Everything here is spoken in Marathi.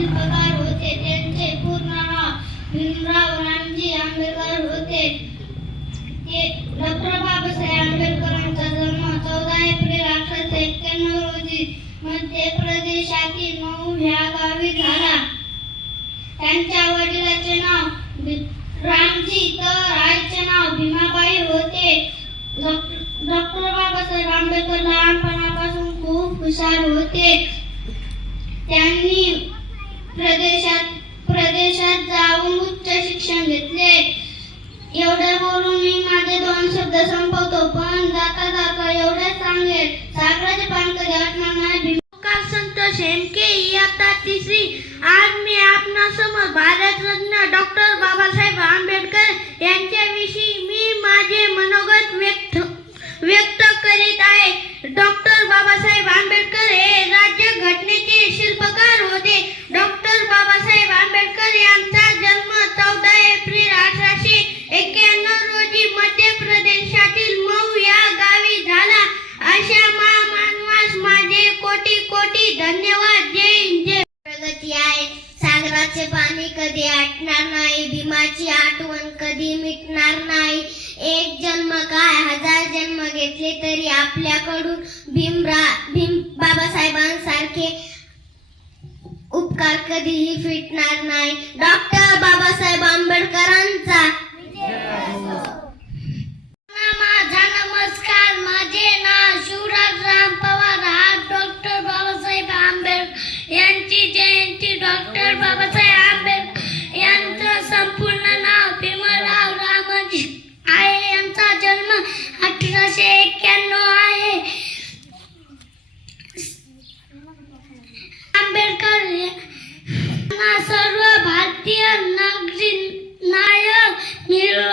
राज्यघटनाचे शिल्पकार होते. त्यांचे पूर्ण नाव भीमराव रामजी आंबेडकर होते. ते डॉक्टर बाबासाहेब आंबेडकरांचा जन्म चौदा एप्रिल अठराशे एक्क्याण्णव रोजी मध्य प्रदेशातील नऊ ह्या गावी झाला. त्यांच्या वडिलाचे नाव रामजी तर आईचे नाव भीमाबाई होते. डॉक्टर बाबासाहेब आंबेडकर लहानपणापासून खूप हुशार होते. त्यांनी प्रदेशात प्रदेशात जाऊन उच्च शिक्षण घेतले. एवढे बोलून मी माझे दोन शब्द संपवतो पण जाता जाता एवढे सांगेल. सागराचे पान कधी वाटणार नाही भीमकार संत शेमके इयत्ता तिसरी. आज मी आपणासमोर भारतरत्न डॉक्टर कोटी कोटी धन्यवाद. जय हिंद जय प्रगती आहे. सागराचे पाणी कधी आटणार नाही भीमाची आठवण कधी मिटणार नाही. एक जन्म काय हजार जन्म घेतले तरी आपल्याकडून भीमरा भीम बाबासाहेबांसारखे उपकार कधीही फिटणार नाही. डॉक्टर बाबासाहेब आंबेडकरांचा. रामजी आहे यांचा जन्म अठराशे एक्क्याण्णव आहे. आंबेडकर यांना सर्व भारतीय नागरिक नायक मिळून